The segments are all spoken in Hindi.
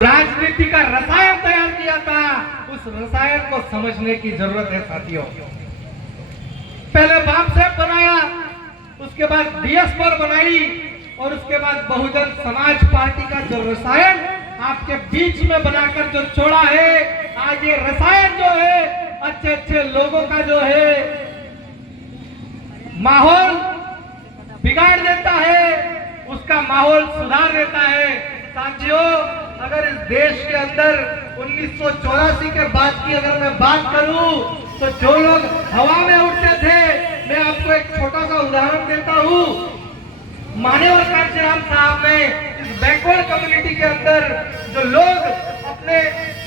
राजनीति का रसायन तैयार किया था, उस रसायन को समझने की जरूरत है साथियों। पहले बाप साहब बनाया, उसके बाद डीएस पर बनाई और उसके बाद बहुजन समाज पार्टी का जो रसायन आपके बीच में बनाकर जो छोड़ा है, आज ये रसायन जो है अच्छे अच्छे लोगों का जो है माहौल बिगाड़ देता है, उसका माहौल सुधार देता है। साथियों, अगर इस देश के अंदर 1984 के बाद की अगर मैं बात करूं तो जो लोग हवा में उड़ते थे, मैं आपको एक छोटा सा उदाहरण देता हूं। मान्यवर कांशीराम साहब ने इस बैकवर्ड कम्युनिटी के अंदर जो लोग अपने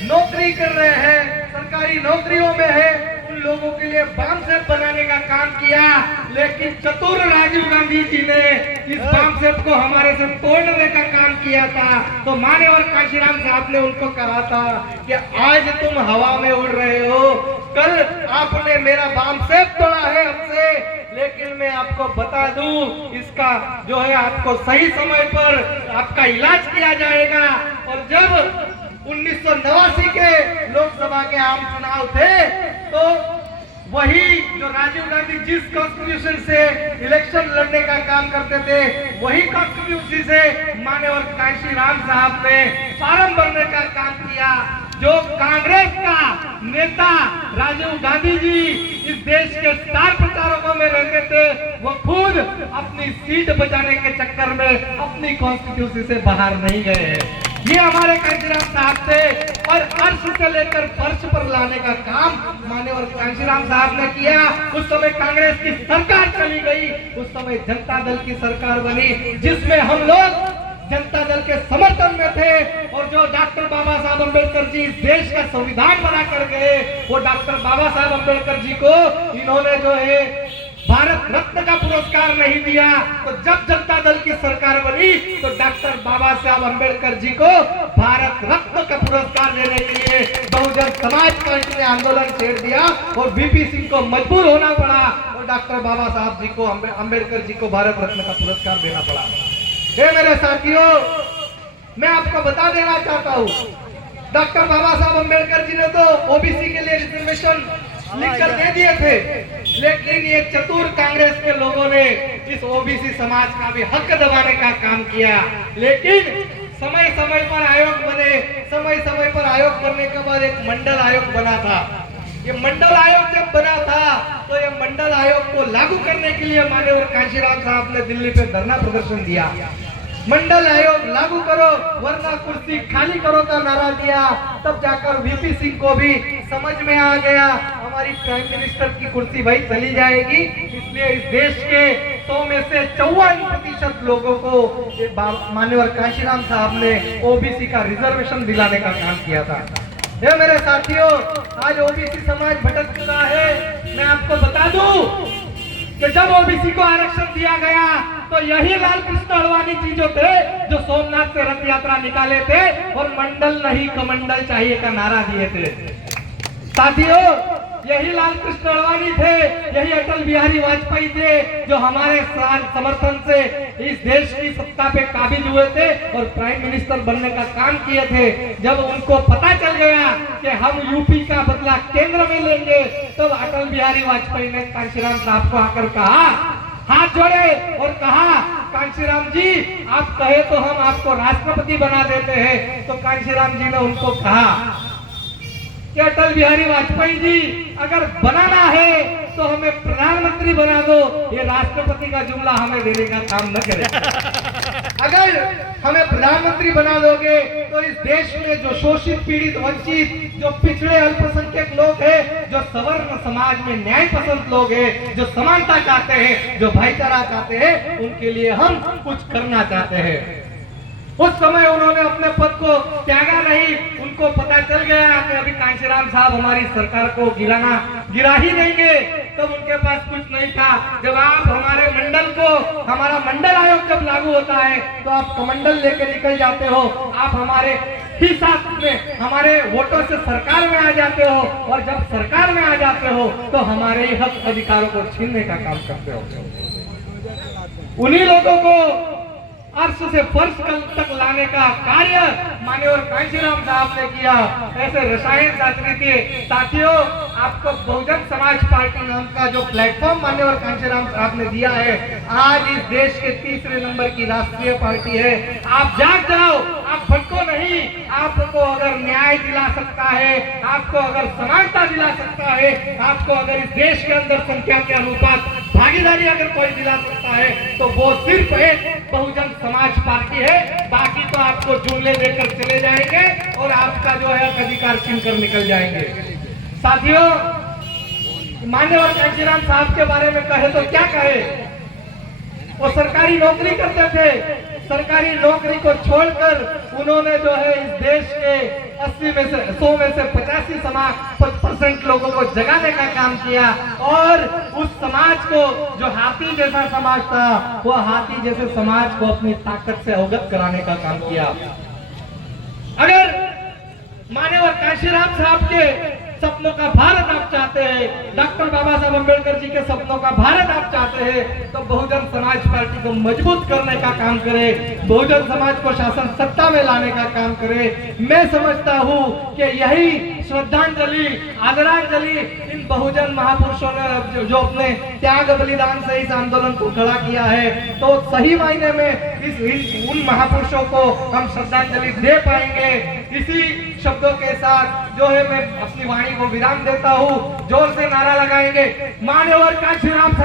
नौकरी कर रहे हैं, सरकारी नौकरियों में है, उन लोगों के लिए बाम सेट बनाने का काम किया, लेकिन चतुर राजीव गांधी जी ने इस बाम सेट को हमारे से तोड़ने का काम किया था। तो मान्यवर कांशीराम साहब ने उनको कहा था कि आज तुम हवा में उड़ रहे हो, कल आपने मेरा बाम सेट तोड़ा है हमसे, लेकिन मैं आपको बता दूं, इसका जो है आपको सही समय पर आपका इलाज किया जाएगा। और जब 1989 के लोकसभा के आम चुनाव थे, तो वही जो राजीव गांधी जिस कॉन्स्टिट्यूशन से इलेक्शन लड़ने का काम करते थे, वही कॉन्स्टिट्यूशन से मान्यवर कांशीराम साहब ने फार्म भरने का काम किया। जो कांग्रेस का नेता राजीव गांधी जी इस देश के स्टार प्रचारकों में रहते थे, वो खुद अपनी सीट बचाने के चक्कर में अपनी कॉन्स्टिट्यूशन से बाहर नहीं गए हैं। ये हमारे कांशीराम साहब थे, और अर्श से लेकर फर्श पर लाने का काम मान्यवर कांशीराम साहब ने किया। उस समय कांग्रेस की सरकार चली गई, उस समय जनता दल की सरकार बनी, जिसमें हम लोग जनता दल के समर्थन में थे। और जो डॉक्टर बाबा साहब अम्बेडकर जी इस देश का संविधान बना कर गए, वो डॉक्टर बाबा साहब अम्बेडकर जी को इन्होंने जो है भारत रत्न का पुरस्कार नहीं दिया। तो जब जनता दल की सरकार बनी तो डॉक्टर बाबा साहब अम्बेडकर जी को भारत रत्न का पुरस्कार देने के लिए बहुजन समाज पार्टी ने आंदोलन छेड़ दिया और वीपी सिंह को मजबूर होना पड़ा और डॉक्टर बाबा साहब जी को अम्बेडकर जी को भारत रत्न का पुरस्कार देना पड़ा। हे मेरे साथियों, मैं आपको बता देना चाहता हूँ, डॉक्टर बाबा साहब अम्बेडकर जी ने तो ओबीसी के लिए रिजर्वेशन लिखकर दे दिए थे, लेकिन ये चतुर कांग्रेस के लोगों ने इस ओबीसी समाज का भी हक दबाने का काम किया। लेकिन समय समय पर आयोग बने, समय समय पर आयोग बनने के बाद एक मंडल आयोग बना था। ये मंडल आयोग जब बना था तो ये मंडल आयोग को लागू करने के लिए मान्यवर कांशीराम साहब ने दिल्ली पे धरना प्रदर्शन दिया। मंडल आयोग लागू करो वरना कुर्सी खाली करो का नारा दिया। तब जाकर वीपी सिंह को भी समझ में आ गया हमारी प्राइम मिनिस्टर की कुर्सी भाई चली जाएगी, इसलिए इस देश के 100 में से 54% लोगों को मान्यवर कांशीराम साहब ने ओबीसी का रिजर्वेशन दिलाने का काम किया था। ये मेरे साथियों, आज ओबीसी समाज भटक चुका है। मैं आपको बता दूं कि जब ओबीसी को आरक्षण दिया गया तो यही लाल कृष्ण अडवाणी जी जो थे, जो सोमनाथ से रथ यात्रा निकाले थे और मंडल नहीं कमंडल चाहिए का नारा दिए थे। साथियों, यही लाल कृष्ण अडवाणी थे, यही अटल बिहारी वाजपेयी थे, जो हमारे समर्थन से इस देश की सत्ता पे काबिज हुए थे और प्राइम मिनिस्टर बनने का काम किए थे। जब उनको पता चल गया कि हम यूपी का बदला केंद्र में लेंगे, तब अटल बिहारी वाजपेयी ने कांशीराम साहब को आकर कहा, हाथ जोड़े और कहा, कांशीराम जी आप कहे तो हम आपको राष्ट्रपति बना देते हैं। तो कांशीराम जी ने उनको कहा कि अटल बिहारी वाजपेयी जी अगर बनाना है तो हमें प्रधानमंत्री बना दो, ये राष्ट्रपति का जुमला हमें देने का काम न करे। अगर हमें प्रधानमंत्री बना दोगे तो इस देश में जो शोषित पीड़ित वंचित जो पिछड़े अल्पसंख्यक लोग हैं, जो सवर्ण समाज में न्याय पसंद लोग हैं, जो समानता चाहते हैं, जो भाईचारा चाहते हैं, उनके लिए हम कुछ करना चाहते हैं। उस समय उन्होंने अपने पद को त्यागा नहीं, उनको पता चल गया कि अभी कांशीराम साहब हमारी सरकार को गिरा ही देंगे। तब उनके पास कुछ नहीं था। जब आप हमारे मंडल को, हमारा मंडल आयोग जब लागू होता है तो आप कमंडल लेके निकल जाते हो, आप हमारे हिसाब में हमारे वोटों से सरकार में आ जाते हो, और जब सरकार में आ जाते हो तो हमारे हक अधिकारों को छीनने का काम करते हो। उन्हीं लोगों को अर्श से फर्श तक लाने का कार्य माननीय कांशीराम साहब ने किया। ऐसे रसायन शास्त्री के साथियों, आपको बहुजन समाज पार्टी नाम का जो प्लेटफॉर्म माननीय कांशीराम साहब ने दिया है, आज इस देश के तीसरे नंबर की राष्ट्रीय पार्टी है। आप जाग जाओ, आप भटको नहीं। आपको अगर न्याय दिला सकता है, आपको अगर समानता दिला सकता है, आपको अगर इस देश के अंदर संख्या के अनुपात भागीदारी अगर कोई दिला सकता है, तो वो सिर्फ एक बहुजन समाज पार्टी है। बाकी तो आपको जुमले देकर चले जाएंगे और आपका जो है अधिकार छीन कर निकल जाएंगे। साथियों, माननीय कांशीराम साहब के बारे में कहे तो क्या कहे। वो सरकारी नौकरी करते थे, सरकारी नौकरी को छोड़कर उन्होंने जो है इस देश के 80 में से 100 में से 85% लोगों को जगाने का काम किया और उस समाज को, जो हाथी जैसा समाज था, वो हाथी जैसे समाज को अपनी ताकत से अवगत कराने का काम किया। अगर माननीय कांशीराम साहब के सपनों का भारत आप चाहते हैं, डॉक्टर बाबा साहब अम्बेडकर जी के सपनों का भारत आप चाहते हैं, तो बहुजन समाज पार्टी को मजबूत करने का काम करें, बहुजन समाज को शासन सत्ता में लाने का काम करें। मैं समझता हूं कि यही श्रद्धांजलि, आदरांजलि इन बहुजन महापुरुषों ने जो अपने त्याग बलिदान से इस आंदोलन को खड़ा किया है, तो सही मायने में उन महापुरुषों को हम श्रद्धांजलि दे पाएंगे। इसी शब्दों के साथ जो है मैं अपनी वाणी को विराम देता हूँ। जोर से नारा लगाएंगे, माननीय कांशीराम साहब